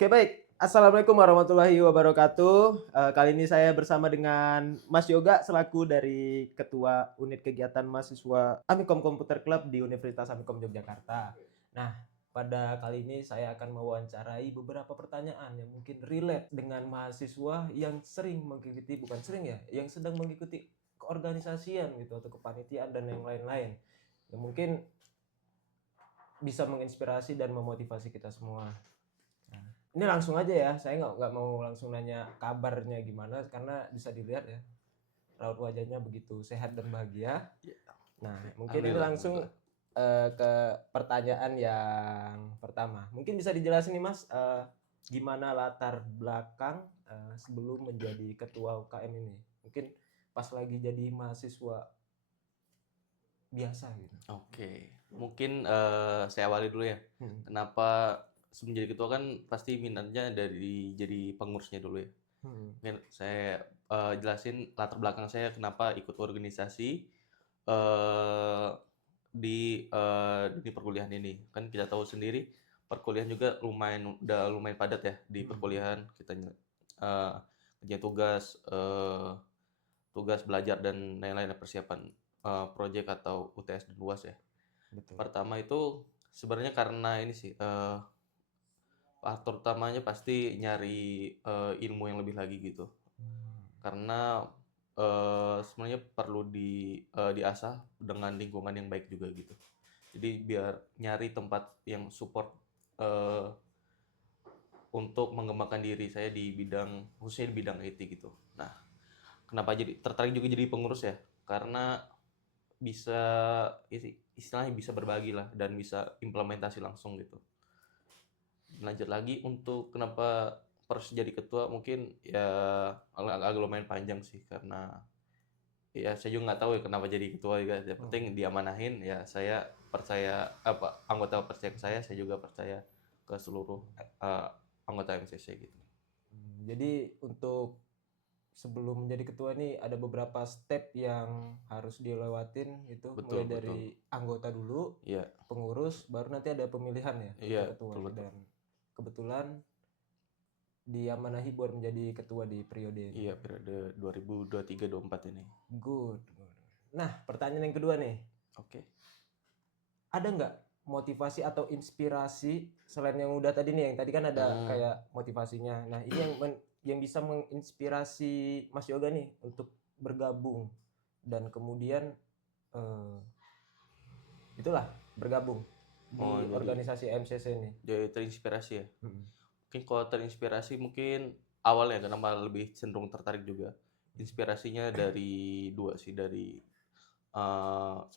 Oke baik, Assalamualaikum warahmatullahi wabarakatuh. Kali ini saya bersama dengan Mas Yoga selaku dari Ketua Unit Kegiatan Mahasiswa Amikom Komputer Club di Universitas Amikom Yogyakarta. Nah, pada kali ini saya akan mewawancarai beberapa pertanyaan yang mungkin relate dengan mahasiswa yang sering mengikuti, bukan sering ya, yang sedang mengikuti keorganisasian gitu atau kepanitiaan dan yang lain-lain. Yang mungkin bisa menginspirasi dan memotivasi kita semua. Ini langsung aja ya, saya nggak mau langsung nanya kabarnya gimana karena bisa dilihat ya raut wajahnya begitu sehat dan bahagia. Nah, mungkin ini langsung ke pertanyaan yang pertama. Mungkin bisa dijelasin nih Mas, gimana latar belakang sebelum menjadi ketua UKM ini? Mungkin pas lagi jadi mahasiswa biasa gitu. Oke, mungkin saya awali dulu ya. Hmm. Kenapa sebelum jadi ketua kan pasti minatnya dari jadi pengurusnya dulu ya. Hmm. Mungkin saya jelasin latar belakang saya kenapa ikut organisasi eh, di perkuliahan ini. Kan kita tahu sendiri perkuliahan juga udah lumayan padat ya di perkuliahan. Kita kerja tugas belajar dan lain-lain persiapan proyek atau UTS dan UAS ya. Betul. Pertama itu sebenarnya karena ini sih faktor utamanya pasti nyari ilmu yang lebih lagi gitu. Karena sebenarnya perlu diasah dengan lingkungan yang baik juga gitu. Jadi biar nyari tempat yang support eh, untuk mengembangkan diri saya di bidang khususnya di bidang IT gitu. Nah, kenapa jadi tertarik juga jadi pengurus ya? Karena bisa istilahnya bisa berbagi lah dan bisa implementasi langsung gitu. Lanjut lagi untuk kenapa harus jadi ketua mungkin ya agak lumayan panjang sih karena ya saya juga nggak tahu ya kenapa jadi ketua juga. Yang penting diamanahin ya saya percaya anggota percaya ke saya juga percaya ke seluruh eh, anggota MCC gitu. Jadi untuk sebelum menjadi ketua ini ada beberapa step yang harus dilewatin itu mulai Betul betul. dari anggota dulu, Iya pengurus, baru nanti ada pemilihan ya iya untuk ketua betul betul. dan kebetulan diamanahi buat menjadi ketua di periode ini. Iya periode 2023-24 ini. Good, good. Nah, pertanyaan yang kedua nih, Oke. ada nggak motivasi atau inspirasi selain yang udah tadi nih, yang tadi kan ada Hmm. kayak motivasinya. Nah, ini yang bisa menginspirasi Mas Yoga nih untuk bergabung dan kemudian eh, itulah bergabung Oh di jadi organisasi MCC ini. terinspirasi ya. Mm-mm. Mungkin kalau terinspirasi mungkin awalnya kenapa lebih cenderung tertarik juga. Inspirasinya dari dua sih dari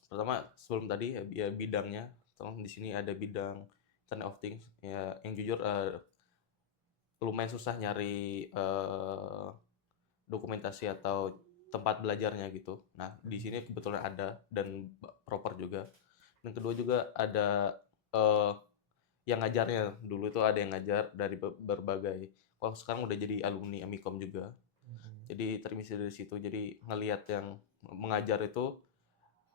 pertama sebelum tadi ya bidangnya. Di sini ada bidang Internet of Things ya yang jujur lumayan susah nyari dokumentasi atau tempat belajarnya gitu. Nah, di sini kebetulan ada dan proper juga. Dan kedua juga ada eh, yang ngajarnya. Dulu itu ada yang ngajar dari berbagai. Kalau sekarang udah jadi alumni Amikom juga. Jadi terinspirasi dari situ. Jadi ngelihat yang mengajar itu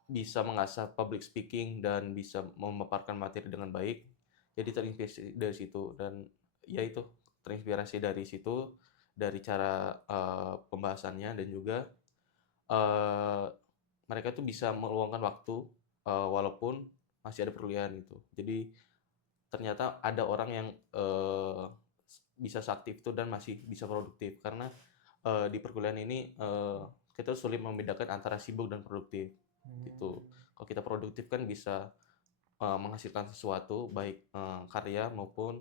bisa mengasah public speaking dan bisa memaparkan materi dengan baik. Jadi terinspirasi dari situ dan ya itu terinspirasi dari situ dari cara pembahasannya dan juga eh, mereka tuh bisa meluangkan waktu walaupun masih ada perkuliahan gitu. Jadi ternyata ada orang yang bisa seaktif itu dan masih bisa produktif karena di perkuliahan ini kita sulit membedakan antara sibuk dan produktif gitu. Kalau kita produktif kan bisa menghasilkan sesuatu baik karya maupun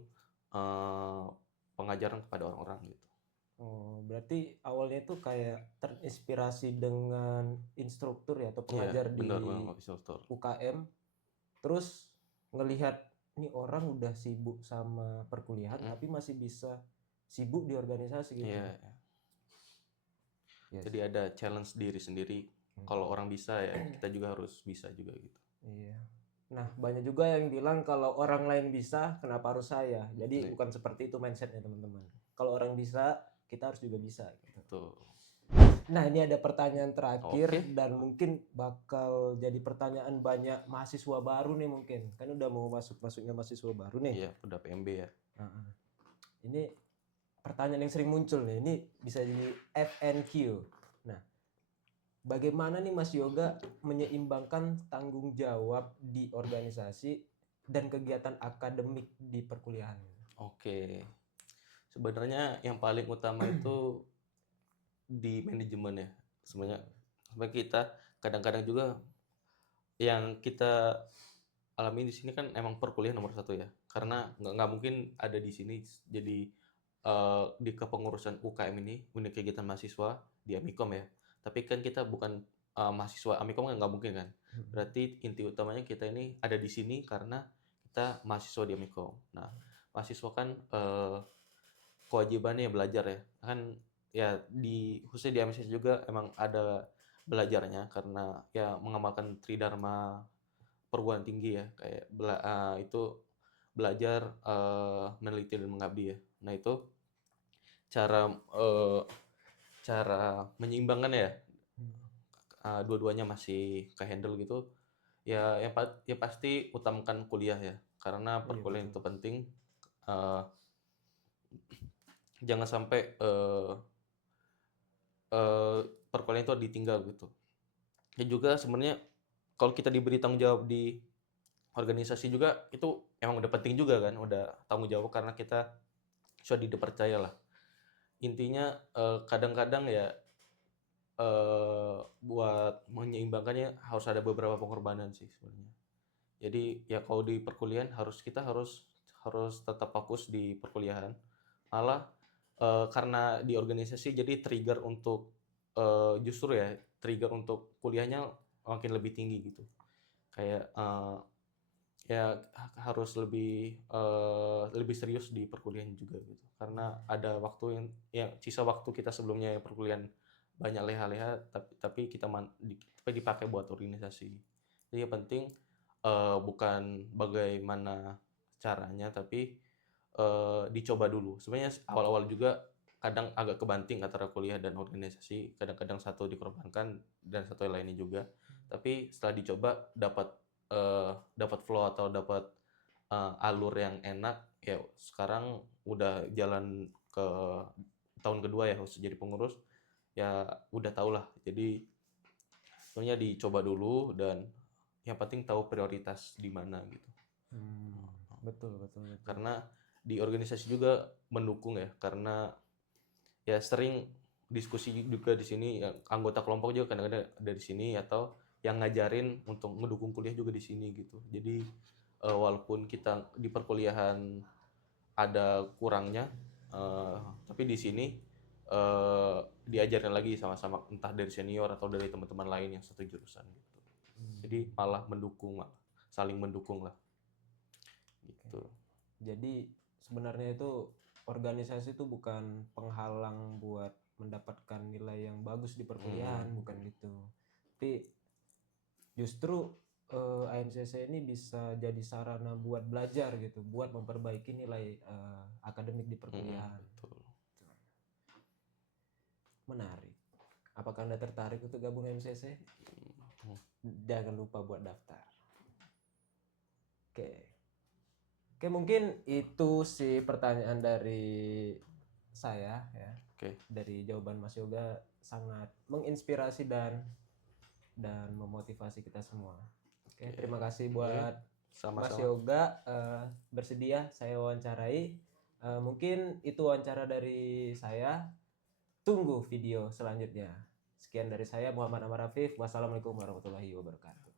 eh, pengajaran kepada orang-orang gitu. Oh, berarti awalnya itu kayak terinspirasi dengan instruktur ya atau Iya, pengajar benar di Bang Instruktur. UKM, terus ngelihat nih orang udah sibuk sama perkuliahan Mm, tapi masih bisa sibuk di organisasi gitu. iya, Yes. jadi ada challenge diri sendiri. Kalau orang bisa ya kita juga harus bisa juga gitu. Iya. Nah, banyak juga yang bilang kalau orang lain bisa, kenapa harus saya? Jadi Iya, bukan seperti itu mindsetnya teman-teman. Kalau orang bisa, kita harus juga bisa gitu. betul. Nah, ini ada pertanyaan terakhir Oke. dan mungkin bakal jadi pertanyaan banyak mahasiswa baru nih mungkin. Kan udah mau masuknya mahasiswa baru nih. Iya, udah PMB ya. Heeh. ini pertanyaan yang sering muncul nih. Ini bisa jadi FNQ. Nah, bagaimana nih Mas Yoga menyeimbangkan tanggung jawab di organisasi dan kegiatan akademik di perkuliahan? Oke. Sebenarnya yang paling utama itu di manajemen ya. Sebenarnya kita kadang-kadang juga yang kita alami di sini kan emang perkuliahan nomor satu ya. Karena nggak mungkin ada di sini jadi di kepengurusan UKM ini, unit kegiatan mahasiswa di Amikom ya. Tapi kan kita bukan mahasiswa Amikom, kan nggak mungkin kan. Berarti inti utamanya kita ini ada di sini karena kita mahasiswa di Amikom. Nah, mahasiswa kan kewajibannya belajar ya. Kan ya khususnya di MSC juga emang ada belajarnya karena ya mengamalkan Tridharma perguruan tinggi ya, kayak itu belajar, meneliti dan mengabdi ya. Nah itu cara menyeimbangkannya ya, dua-duanya masih ke-handle gitu, ya ya pasti utamakan kuliah ya, karena Iya, perkuliahan itu betul. penting, eee, jangan sampai, perkuliahan itu ditinggal gitu. Dan juga sebenarnya kalau kita diberi tanggung jawab di organisasi juga itu emang udah penting juga kan, udah tanggung jawab karena kita sudah dipercaya lah. Intinya, kadang-kadang ya, buat menyeimbangkannya harus ada beberapa pengorbanan sih sebenarnya. Jadi ya kalau di perkuliahan kita harus tetap fokus di perkuliahan. Malah, karena di organisasi jadi trigger untuk, justru ya trigger untuk kuliahnya makin lebih tinggi gitu. Kayak, ya harus lebih serius di perkuliahan juga gitu. Karena ada waktu yang sisa waktu kita sebelumnya yang perkuliahan banyak leha-leha, tapi tapi dipakai buat organisasi. Jadi yang penting, bukan bagaimana caranya, tapi, dicoba dulu. Sebenarnya awal-awal juga kadang agak kebanting antara kuliah dan organisasi, kadang-kadang satu dikorbankan dan satu yang lainnya juga. Tapi setelah dicoba dapat flow atau dapat, alur yang enak, ya sekarang udah jalan ke tahun kedua ya khusus jadi pengurus, ya udah tahulah. Jadi sebenarnya dicoba dulu dan yang penting tahu prioritas di mana gitu. Betul, betul, betul. Karena di organisasi juga mendukung ya, karena ya sering diskusi juga di sini, ya anggota kelompok juga kadang-kadang dari sini atau yang ngajarin untuk mendukung kuliah juga di sini gitu. Jadi walaupun kita di perkuliahan ada kurangnya, tapi di sini diajarin lagi sama-sama entah dari senior atau dari teman-teman lain yang satu jurusan gitu. Jadi malah saling mendukung lah gitu. Jadi sebenarnya itu organisasi itu bukan penghalang buat mendapatkan nilai yang bagus di perkuliahan, bukan gitu. Tapi justru AMCC ini bisa jadi sarana buat belajar gitu, buat memperbaiki nilai akademik di perkuliahan. Betul. Menarik. Apakah Anda tertarik untuk gabung AMCC? Jangan lupa buat daftar. Oke, mungkin itu sih pertanyaan dari saya ya. Oke. Dari jawaban Mas Yoga sangat menginspirasi dan memotivasi kita semua. Oke, terima kasih buat Mas Sama-sama. Yoga bersedia saya wawancarai. Mungkin itu wawancara dari saya. Tunggu video selanjutnya. Sekian dari saya Muhammad Amar Afif. Wassalamualaikum warahmatullahi wabarakatuh.